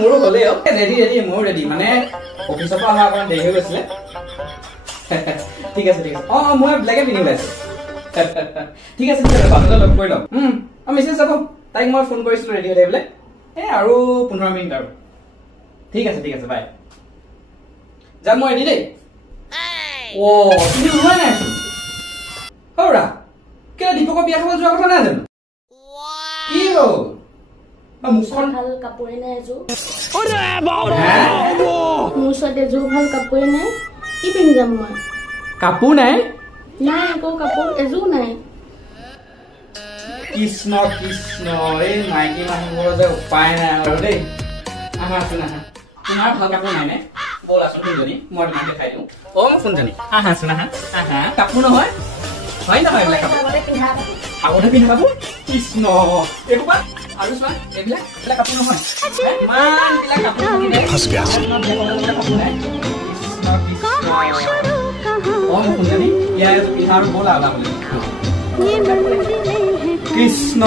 মোৰো হ'লেই ৰেডি মোৰো ৰেডি মানে অফিচৰ পৰা অহা অকণমান দেৰি হৈ গৈছিলে ঠিক আছে মই ব্লেকে পিন্ধি ওলাইছো ঠিক আছে বাটতে লগ কৰি ল'ম মেছেজ যাব তাইক মই ফোন কৰিছিলোঁ ৰেডি হৈ থাকিবলৈ আৰু 15 মিনিট আৰু ঠিক আছে বাই যাম মই ৰেডি দেই তুমি ওলোৱা নাইচোন সৌৰা কেলে দীপকৰ বিয়া খাব যোৱা কথা নাই জানো কি হ'ল মুখখন ভাল কাপোৰে নাই এযোৰ মোৰ ওচৰত এযোৰ ভাল কাপোৰে নাই কি পিন্ধি যাম মই কাপোৰ নাই একো কাপোৰ এযোৰ নাই কৃষ্ণ এই মাইকী মানুহবোৰৰ যে উপায় নাই আৰু দেই আহাচোন তোমাৰ ভাল কাপোৰ নাই নে ব'লাচোন ফোনজনী মই তোমাক দেখাই দিওঁ মই ফোনজনী আহাচোন আহা কাপোৰ নহয় হয় নহয় এইবিলাক কাপোৰ আগতে পিন্ধা কাপোৰ কৃষ্ণ এইবোৰ আৰু চোৱা এইবিলাক কাপোৰ নহয় ইমান বিলাক কাপোৰ ফোনজনী ইয়াৰ পিন্ধা আৰু ব'লা ওলাবলৈ কৃষ্ণ